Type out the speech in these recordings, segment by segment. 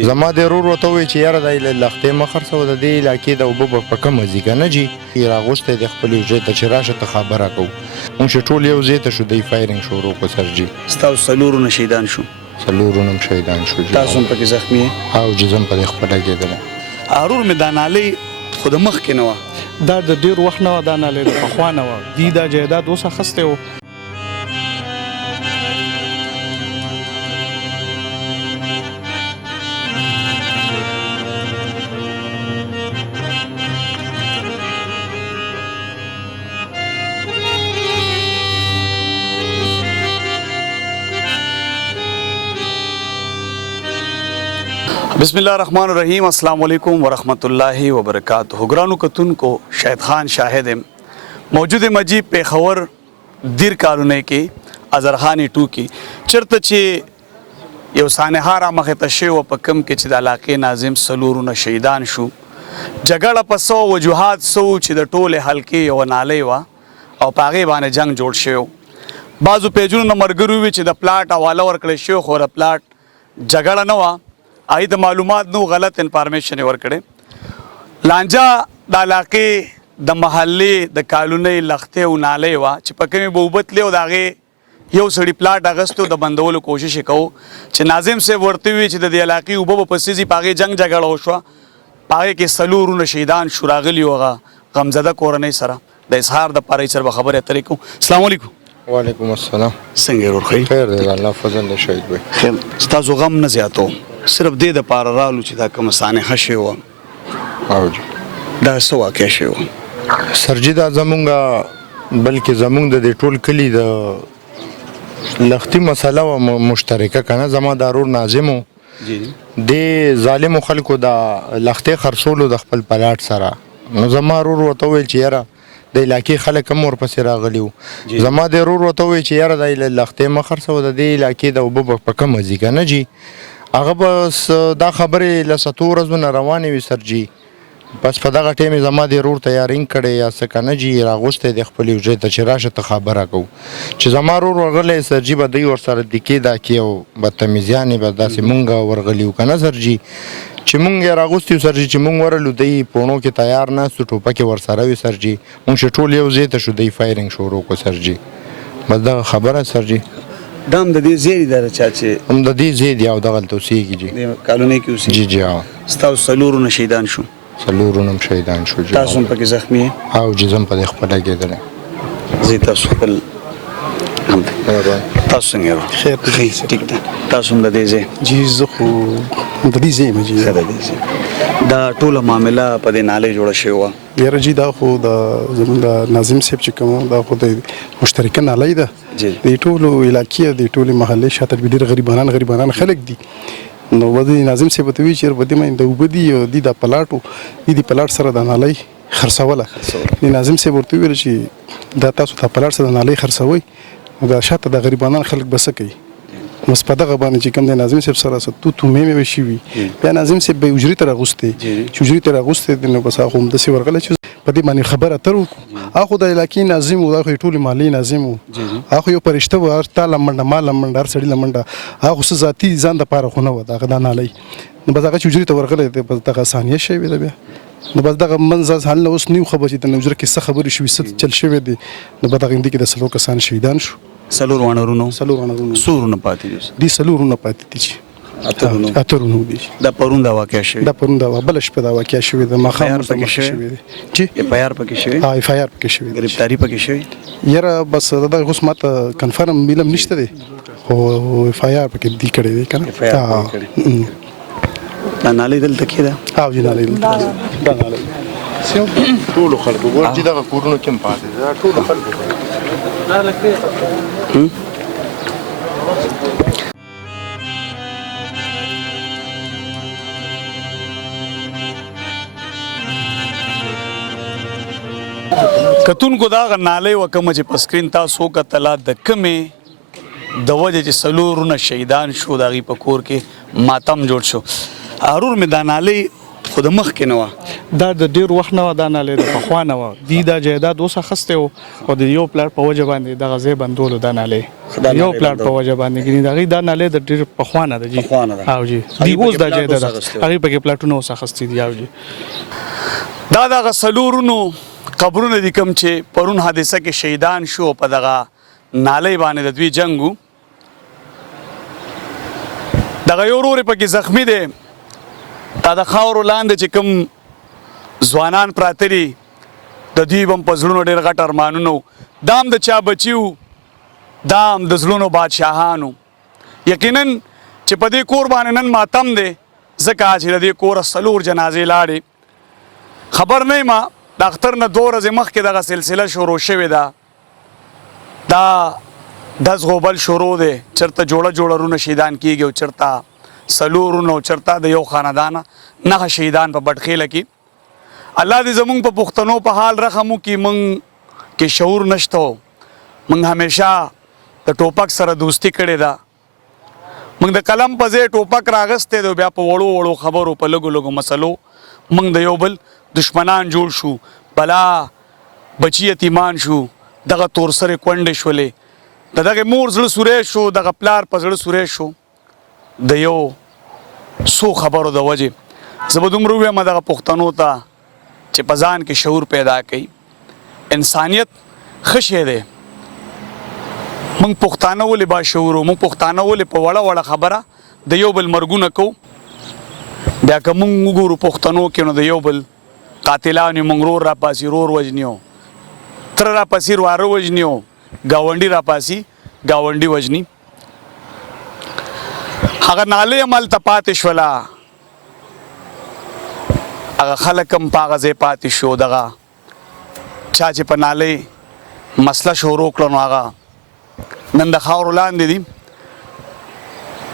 زما د ورور ورته ووایي چې یاره دا لښتې مه خرڅوه د دې علاقې د اوبه به په کمه ځي که نه جي راغوستی دی خپلې حجرې ته چې راشه ته خبره کوو مونږ چې ټول یو ځای ته شو دی فایرنګ شروع کړو سر جي ستاسو څلورونه شهیدان شو څلورونه هم شهیدان شو جي تاسو هم پکې زخمي یې او جي زه هم پرې خپله کېدلی ارور مې دا نالۍ خو د مخکې نه وه دا د ډېر وخت نه وه دا نالۍ د پخوا نه وه دوی دا جایداد اوس اخیستی و بسم الله الرحمن الرحیم السلام علیکم ورحمۃ اللہ وبرکاتہ گرانو کتن کو شاہد خان شاہد موجود مجی پیښور دیر کالونه کې ازرخانی ټو کې چرته چې یو سانحه را مخې ته شوی و په کم کې چې د علاقې ناظم څلورونه شهیدان شو جګړه په څو وجوهات سو چې د ټولې حلقې یوه نالۍ وه او په هغې باندې جنګ جوړ شوی بعضو پیجونو نه ملګري وي چې د پلاټ حواله ورکړی شوی خو د پلاټ جګړه نه وه آئی د معلومات نو غلط انفارمیشن ورکړي لانجا د علاقې د محلې د کالونۍ لښتې او نالۍ وه چې په کومې به اوبه تلې او د هغې یو سړي پلاټ اخیستو د بندولو کوشش یې کوو چې ناظم صاحب ورته وي چې د دې علاقې اوبه به پسې ځي په هغې جنګ جګړه وشوه په هغې کې څلورونه شهیدان شو راغلي وو هغه غمزده کورنۍ سره د اظهار دپاره یې سره به خبرې اترې کوو السلام علیکم وعلیکم السلام څنګه یې ورور ښه خیر دی د الله فضل دی شهید بی خیر ستاسو غم نه زیاتو صرف دې دپاره رالو چې دا کومه سانحه شوې وه او جي دا څه واقع شوې وه سرجي دا زمونږ بلکې زمونږ د دې ټول کلي د لښتي مسله وه مشترکه که نه زما دا ورور ناظم و دې ظالمو خلکو د لښتې خرڅولو د خپل پلاټ سره نو زما ورور ورته وویل چې یاره د علاقې خلک هم ورپسې راغلي وو زما د ورور ورته وویل چې یاره دا لښتې مه خرڅوه د دې علاقې د اوبه به په کمه ځي که نه جي هغه بس دا خبرې له ستو ورځو نه روانې وي سر جي بس په دغه ټایم یې زما د ورور ته یا رینګ کړی یا څه که نه جي راغوستی دی خپلې حجرې ته چې راشه ته خبره کوو چې زما ورور ورغلی سر جي به دوی ورسره دیکې دا کې او بدتمیزیانې به داسې مونږ ورغلي وو که نه سر جي چې مونږ یې راغوستي وو سر جي چې مونږ ورغلو دی پوڼو کې تیار ناست وو ټوپکې ورسره وي سر جي مونږ چې ټول یو ځای ته شو دی فایرنګ شروع کړو سر جي بس دغه خبره سر جي دا هم د دې ځای دی دا چا چې هم د دې ځای دی او دغلته اوسېږي جي د کالونۍ کې اوسېږي جي جي ستاسو څلورونه شهیدان شو څلورونه هم شهیدان شو جي تاسو هم پکې زخمي یې او جي زه هم پرې خپله کېدلی زه تاسو خپل تاسو څنګه یو خیر ښه ټیک ده تاسو هم د دې ځای جي زه خو د دې ځای یم جي ښه د دې ځای دا ټوله معامله په دې نالۍ جوړه شوې وه یاره جي دا خو د زموږ د ناظم صاحب چې کوم دا خو د مشترکه نالۍ ده د ټولو علاقې د ټولې محلې شاته ډېر غریبانان خلک دي نو به د ناظم صاحب ورته وایي چې به دې مینده اوبه دي او دي دا پلاټ دي د پلاټ سره د نالۍ خرڅوله د ناظم صاحب ورته وویل چې دا تاسو ته پلاټ سره د نالۍ خرڅوئ نو دا شاته د غریبانان خلک به څه کوي بس په دغه باندې چې کوم د ناظم صاحب سره څه تو مې شوي بیا ناظم صاحب به حجرې ته راغوستی چې حجرې ته راغوستی نو بس هغه همداسې ورغلی چې په دې باندې خبره اتر وکړو هغه د علاقې ناظم و دا خو ټولې محلې ناظم و هغه یو فرشته و تا لمنډه ما لمنډه هر سړي لمنډه هغه څه ذاتي ځان دپاره خو نه وه دغه دا نالۍ نو بس هغه چې حجرې ته ورغلی دی بس دغه ثانیه شوې ده بیا نو بس دغه منځ حال نه اوس نیو خبر چې د حجره کې څه خبرې شوي څه چل شوی دی نو په دغه هندي کې د څلور کسان شهیدان شو څلور وانړونو څورونه پاتې دي دي څلورونه پاتې دي چې اترونو دي دا پرون دا واقع شوې دا پرون دا بله شپه دا واقع شوې ده ماښام پکې شوی چې اف آی آر پکې شوی اف آی آر پکې شوی گرفتاری پکې شوی یاره بس دا اوس ماته کنفرم علم نشته دی خو اف آی آر پکې دی کړی دی که نه دا نالۍ دلته کې ده او جي نالۍ دا نالۍ ټولو خلکو ګور چې دغه کورونو کې هم پاتې دي دا ټولو خلکو کتونکو دا هغه نالۍ وه کومه چې په سکرین تاسو وکتله د کومې د وجې چې څلورونه شهیدان شو د هغې په کور کې ماتم جوړ شو ارور مې دا نالۍ خو د مخکې نه وه دا د ډیر وخت نه دا نالې د پخوا نه و دی دا جایداد اوس اخسته او د یو پلار په وجه باندې د غزې بندولو دا نالې یو پلار په وجه باندې ګنې دا غي دا نالې د ډیر پخوا نه ده جی او جی دی اوس دا جایداد هغه په پلاټونو اوس اخستې دی او جی دا دغه سلورونو قبرونه دي کوم چې پرون حادثه کې شهیدان شو په دغه نالې باندې د دوی جنگو دغه یو ورور پکې زخمی دی دا د خاورو لاندې چې کوم ځوانان پراته دي د دوی به هم په زړونو ډېر غټ ارمانونه دا هم د چا بچي وو دا هم د زړونو بادشاهانو یقینا چې په دې کور باندې نن ماتم دی ځکه چې د دې کوره څلور جنازې لاړې خبر نه یم د اختر نه 2 ورځې مخکې دغه سلسله شروع شوې ده دا دس غوبل شروع دی چېرته جوړه رونه شهیدان کېږي او چېرته سلورونو چرتا د یو خاندان نه شهیدان په بټخیله کې الله دې زمونږ په پښتنو په حال رحم وکړي مونږ کې شعور نشته مونږ همیشه د ټوپک سره دوستی کړې ده مونږ د قلم په ځای ټوپک راغستی دی بیا په وړو خبرو په لږو مسلو مونږ د یو بل دشمنان جوړ شو بلا بچی یتیمان شو دغه تور سره کونډې شولې دغه مور زړه سوری شو دغه پلار په زړه سوری شو د یو څو خبرو د وجې زه به دومره ووایم دغه پښتنو ته چې په ځان کې شعور پیدا کوي انسانیت ښه شی دی موږ پښتانه ولې باشعور وو موږ پښتانه ولې په وړه خبره د یو بل مرګونه کوو بیا که موږ وګورو پښتنو کې نو د یو بل قاتلان یو موږ رور راپاسي رور وژني تره راپاسي واره وژني ګاونډي راپاسي ګاونډي وژني هغه نالې همالته پاتې شوله هغه خلک هم په هغه ځای پاتې شو دغه چا چې په نالې مسله شروع کړه نو هغه نن د خاورو لاندې دي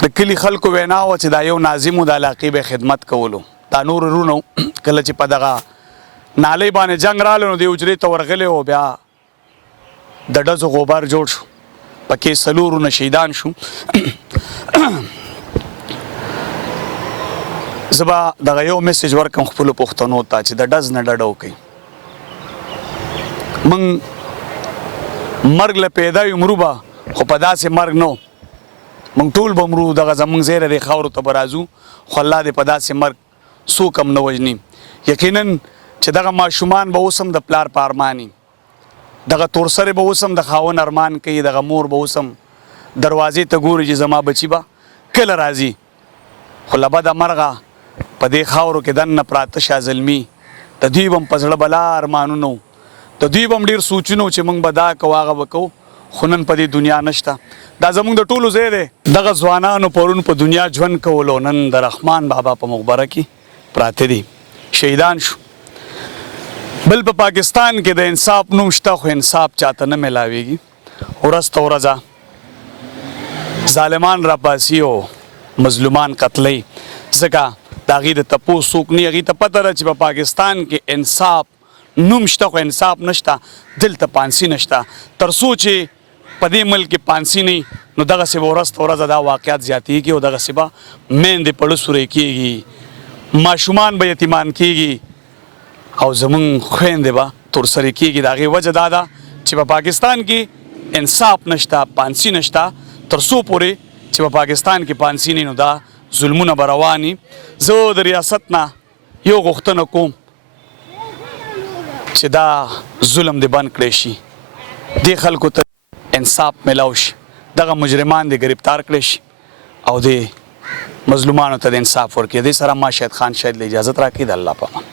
د کلي خلکو وینا وه چې دا یو ناظم و د علاقې به خدمت کولو دا نور ورونو کله چې په دغه نالې باندې جنګ راغلی نو د حجرې ته ورغلی و بیا د ډزو غبار جوړ شو پکې څلورونه شهیدان شو زه به دغه یو میسیج ورکړم خپلو پښتنو ته چې د ډز نه ډډه وکړئ موږ مرګ له پیدا یو مرو به خو په داسې مرګ نه موږ ټول به مرو دغه زموږ ځای دی خاورو ته به راځو خو الله دې په داسې مرګ څوک هم نه وژني یقینا چې دغه ماشومان به اوس هم د پلار په ارماني دغه تورسرې به اوس هم د خاون ارمان کوي دغه مور به اوس هم دروازې ته ګوري چې زما بچي به کله راځي خو له بده مرغه په دې خاورو کې دننه پراته شاه زلمي د دوی به هم په زړه بلا ارمانونه د دوی به هم ډېر سوچونه چې موږ به دا کوو هغه به کوو خو نن په دې دنیا نشته دا زموږ د ټولو ځای دی دغه ځوانانو پرون په دنیا ژوند کولو نن د رحمان بابا په مقبره کې پراته دي شهیدان شو بل په پاکستان کې د انصاف نوم شته خو انصاف چاته نه میلاویږي ورځ ته ورځه ظالمان راپاسي او مظلومان قتلوي ځکه د هغې د تپوس څوک نه هغې ته پته ده چې په پاکستان کې انصاف نوم شته خو انصاف نشته دلته پانسي نشته تر څو چې په دې ملک کې پانسي نه نو دغسې به ورځ ته ورځه دا واقعات زیاتېږي او دغسې به میندې په ړه سوری کېږي ماشومان به یتیمان کېږي او زمونږ خویندې به تورسرې کېږي د هغې وجه دا ده چې په پاکستان کې انصاف نشته پانسي نشته تر څو پورې چې په پاکستان کې پانسي نه نو دا ظلمونه به رواني زه د ریاست نه یو غوښتنه کوم چې دا ظلم دې بند کړی شي دې خلکو ته انصاف میلاو شي دغه مجرمان دې گرفتار کړی شي او دې مظلومانو ته د انصاف ورکړي دې سره ما شهید خان شهید له اجازت راکړي د الله په امان